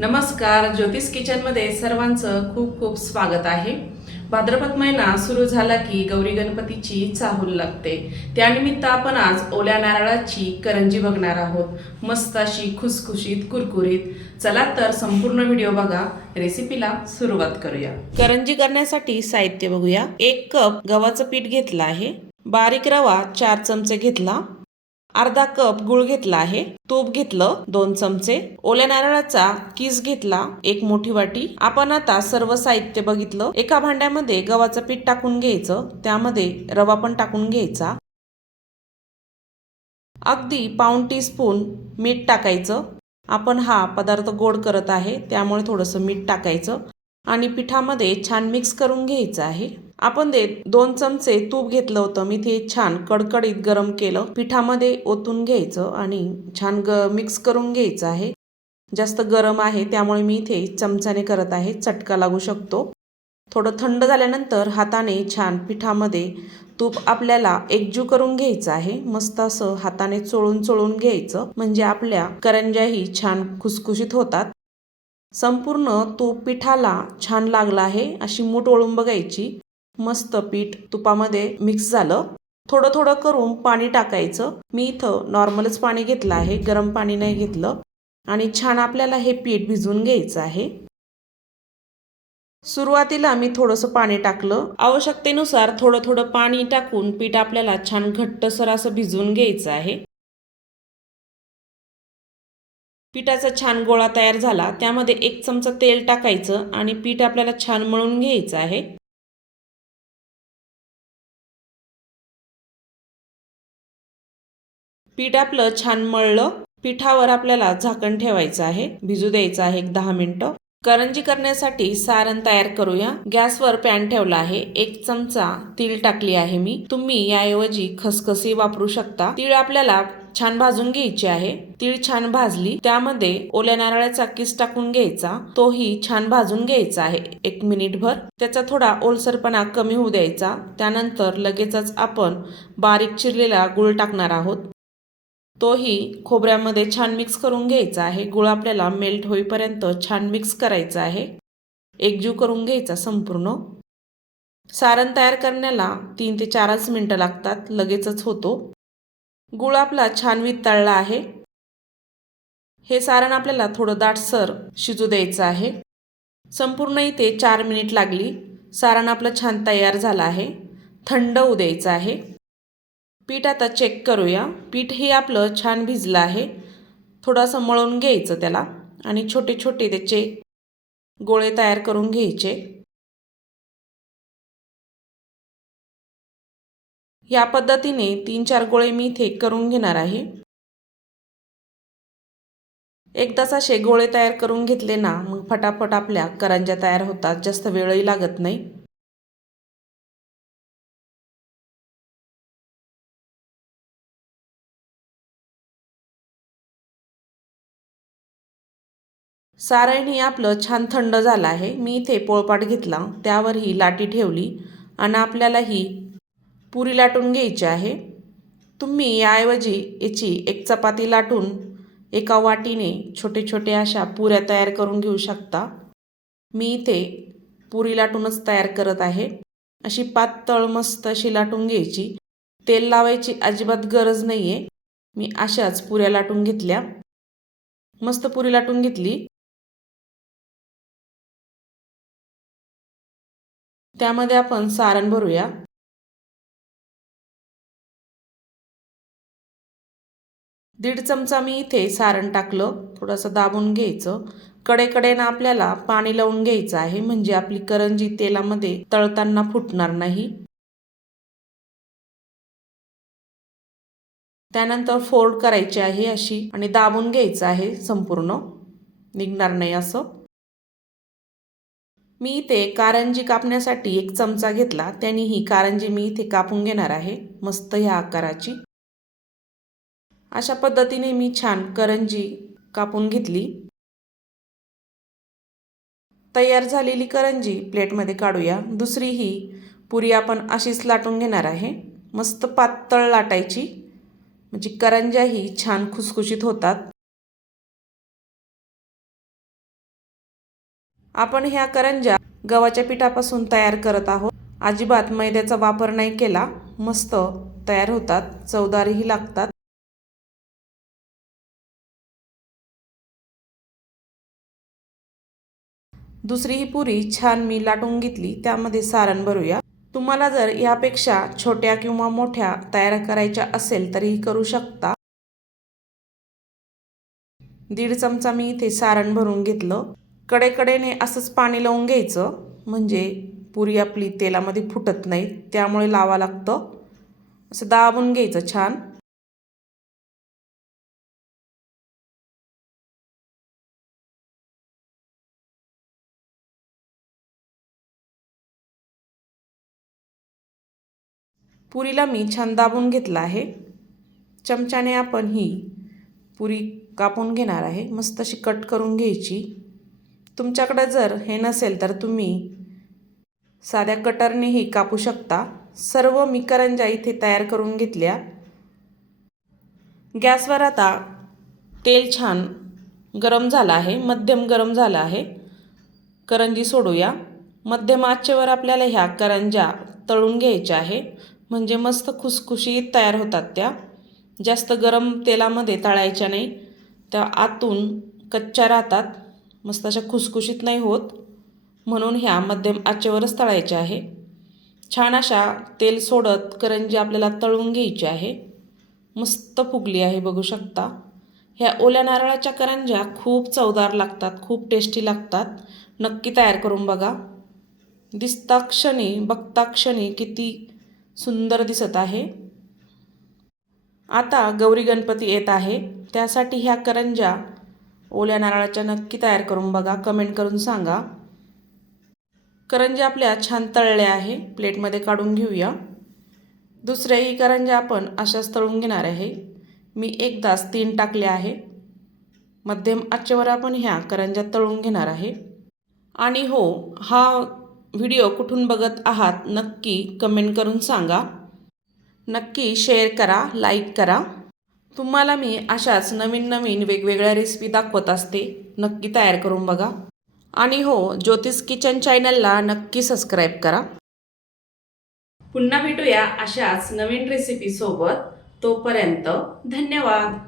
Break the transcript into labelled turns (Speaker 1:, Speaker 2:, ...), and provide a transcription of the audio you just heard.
Speaker 1: नमस्कार ज्योतिष किचनमध्ये सर्वांचं खूप खूप स्वागत आहे. भाद्रपद महिना सुरू झाला की गौरी गणपतीची चाहूल लागते. त्यानिमित्त आपण आज ओल्या नारळाची करंजी बघणार आहोत. मस्त अशी खुसखुशीत कुरकुरीत. चला तर संपूर्ण व्हिडिओ बघा. रेसिपीला सुरुवात करूया. करंजी करण्यासाठी साहित्य बघूया. एक कप गव्हाचं पीठ घेतलं आहे. बारीक रवा चार चमचे घेतला. अर्धा कप गुळ घेतला आहे तूप घेतलं दोन चमचे. ओल्या नारळाचा किस घेतला एक मोठी वाटी. आपण आता सर्व साहित्य बघितलं. एका भांड्यामध्ये गव्हाचं पीठ टाकून घ्यायचं त्यामध्ये रवा पण टाकून घ्यायचा. अगदी पाऊण टी स्पून मीठ टाकायचं. आपण हा पदार्थ गोड करत आहे त्यामुळे थोडंसं मीठ टाकायचं. आणि पिठामध्ये छान मिक्स करून घ्यायचं आहे. आपण ते दोन चमचे तूप घेतलं होतं. मी ते छान कडकडीत गरम केलं. पिठामध्ये ओतून घ्यायचं आणि छान ग मिक्स करून घ्यायचं आहे. जास्त गरम आहे त्यामुळे मी इथे चमच्याने करत आहे. चटका लागू शकतो. थोडं थंड झाल्यानंतर हाताने छान पिठामध्ये तूप आपल्याला एकजू करून घ्यायचं आहे. मस्त असं हाताने चोळून चोळून घ्यायचं. म्हणजे आपल्या करंज्याही छान खुसखुशीत होतात. संपूर्ण तूप पिठाला छान लागला आहे. अशी मूठ ओळून बघायची. मस्त पीठ तुपामध्ये मिक्स झालं. थोडं थोडं करून पाणी टाकायचं. मी इथं नॉर्मलच पाणी घेतलं आहे गरम पाणी नाही घेतलं. आणि छान आपल्याला हे पीठ भिजवून घ्यायचं आहे. सुरुवातीला मी थोडंसं पाणी टाकलं. आवश्यकतेनुसार थोडं थोडं पाणी टाकून पीठ आपल्याला छान घट्टसर असं भिजवून घ्यायचं आहे. पिठाचा छान गोळा तयार झाला. त्यामध्ये एक चमचा तेल टाकायचं आणि पीठ आपल्याला छान मळून घ्यायचं आहे. पीठ आपलं छान मळलं. पिठावर आपल्याला झाकण ठेवायचं आहे. भिजू द्यायचं आहे एक दहा मिनिटं. करंजी करण्यासाठी सारण तयार करूया. गॅसवर पॅन ठेवला आहे. एक चमचा तीळ टाकली आहे मी. तुम्ही याऐवजी खसखसी वापरू शकता. तीळ आपल्याला छान भाजून घ्यायची आहे. तीळ छान भाजली. त्यामध्ये ओल्या नारळाचा किस टाकून घ्यायचा. तोही छान भाजून घ्यायचा आहे. एक मिनिटभर. त्याचा थोडा ओलसरपणा कमी होऊ द्यायचा. त्यानंतर लगेचच आपण बारीक चिरलेला गुळ टाकणार आहोत. तोही खोबऱ्यामध्ये छान मिक्स करून घ्यायचा आहे. गुळ आपल्याला मेल्ट होईपर्यंत छान मिक्स करायचा आहे. एकजीव करून घ्यायचा संपूर्ण. सारण तयार करण्याला तीन ते चारच मिनटं लागतात. लगेचच होतो. गुळ आपला छान वितळला आहे. हे सारण आपल्याला थोडं दाटसर शिजू द्यायचं आहे. संपूर्ण इथे चार मिनिट लागली. सारण आपलं छान तयार झालं आहे. थंड होऊ द्यायचं आहे. पीठ आता चेक करूया. पीठ हे आपलं छान भिजलं आहे. थोडंसं मळून घ्यायचं त्याला आणि छोटे छोटे त्याचे गोळे तयार करून घ्यायचे. या पद्धतीने तीन चार गोळे मी इथे करून घेणार आहे. एकदाच असे गोळे तयार करून घेतले ना मग फटाफट आपल्या करंज्या तयार होतात. जास्त वेळही लागत नाही. सारणी आपलं छान थंड झालं आहे. मी इथे पोळपाट घेतला. त्यावर ही लाटी ठेवली आणि आपल्याला ही पुरी लाटून घ्यायची आहे. तुम्ही याऐवजी याची एक चपाती लाटून एका वाटीने छोटे छोटे अशा पुऱ्या तयार करून घेऊ शकता. मी इथे पुरी लाटूनच तयार करत आहे. अशी पातळ मस्त अशी लाटून घ्यायची. तेल लावायची अजिबात गरज नाही आहे मी अशाच पुऱ्या लाटून घेतल्या. मस्त पुरी लाटून घेतली. त्यामध्ये आपण सारण भरूया. दीड चमचा मी इथे सारण टाकलं. थोडंसं दाबून घ्यायचं. कडेकडेनं आपल्याला पाणी लावून घ्यायचं आहे. म्हणजे आपली करंजी तेलामध्ये तळताना फुटणार नाही. त्यानंतर फोल्ड करायची आहे अशी आणि दाबून घ्यायचं आहे संपूर्ण. निघणार नाही असं. मी इथे कारंजी कापण्यासाठी एक चमचा घेतला. त्याने ही कारंजी मी इथे कापून घेणार आहे. मस्त ह्या आकाराची. अशा पद्धतीने मी छान करंजी कापून घेतली. तयार झालेली करंजी प्लेटमध्ये काढूया. दुसरी ही पुरी आपण अशीच लाटून घेणार आहे. मस्त पातळ लाटायची. म्हणजे करंज्याही छान खुसखुशीत होतात. आपण ह्या करंज्या गव्हाच्या पिठापासून तयार करत आहोत. अजिबात मैद्याचा वापर नाही केला. मस्त तयार होतात. चवदारही लागतात. दुसरी ही पुरी छान मी लाटून घेतली. त्यामध्ये सारण भरूया. तुम्हाला जर यापेक्षा छोट्या किंवा मोठ्या तयार करायच्या असेल तरीही करू शकता. दीड चमचा मी इथे सारण भरून घेतलं. कडेकडेने असंच पाणी लावून घ्यायचं. म्हणजे पुरी आपली तेलामध्ये फुटत नाही त्यामुळे लावा लागतं. असं दाबून घ्यायचं छान. पुरीला मी छान दाबून घेतला आहे. चमच्याने आपण ही पुरी कापून घेणार आहे. मस्त अशी कट करून घ्यायची. तुमच्याकडं जर हे नसेल तर तुम्ही साध्या कटरनेही कापू शकता. सर्व मी करंजा इथे तयार करून घेतल्या. गॅसवर आता तेल छान गरम झालं आहे. मध्यम गरम झालं आहे. करंजी सोडूया. मध्यम आचेवर आपल्याला ह्या करंजा तळून घ्यायच्या आहे म्हणजे मस्त खुसखुशीत तयार होतात त्या. जास्त गरम तेलामध्ये तळायच्या नाही. त्या आतून कच्च्या राहतात. मस्त अशा खुसखुशीत नाही होत. म्हणून ह्या मध्यम आचेवरच तळायचे आहे. छान अशा तेल सोडत करंजी आपल्याला तळून घ्यायची आहे. मस्त फुगली आहे बघू शकता. ह्या ओल्या नारळाच्या करंज्या खूप चवदार लागतात खूप टेस्टी लागतात. नक्की तयार करून बघा. दिसता क्षणी बघता क्षणी किती सुंदर दिसत आहे. आता गौरी गणपती येत आहे. त्यासाठी ह्या करंज्या ओल्या नारळाच्या नक्की तयार करून बघा कमेंट करून सांगा. करंजी आपल्या छान तळल्या आहे प्लेटमध्ये काढून घेऊया. दुसऱ्याही करंज्या आपण अशाच तळून घेणार आहे. मी एकदाच तीन टाकले आहे. मध्यम आचेवर आपण ह्या करंज्या तळून घेणार आहे. आणि हो हा व्हिडिओ कुठून बघत आहात नक्की कमेंट करून सांगा. नक्की शेअर करा लाईक करा. तुम्हाला मी अशाच नवीन नवीन वेगवेगळ्या रेसिपी दाखवत असते. नक्की तयार करून बघा. आणि हो ज्योतिष किचन चॅनलला नक्की सबस्क्राईब करा. पुन्हा भेटूया अशाच नवीन रेसिपीसोबत तोपर्यंत धन्यवाद.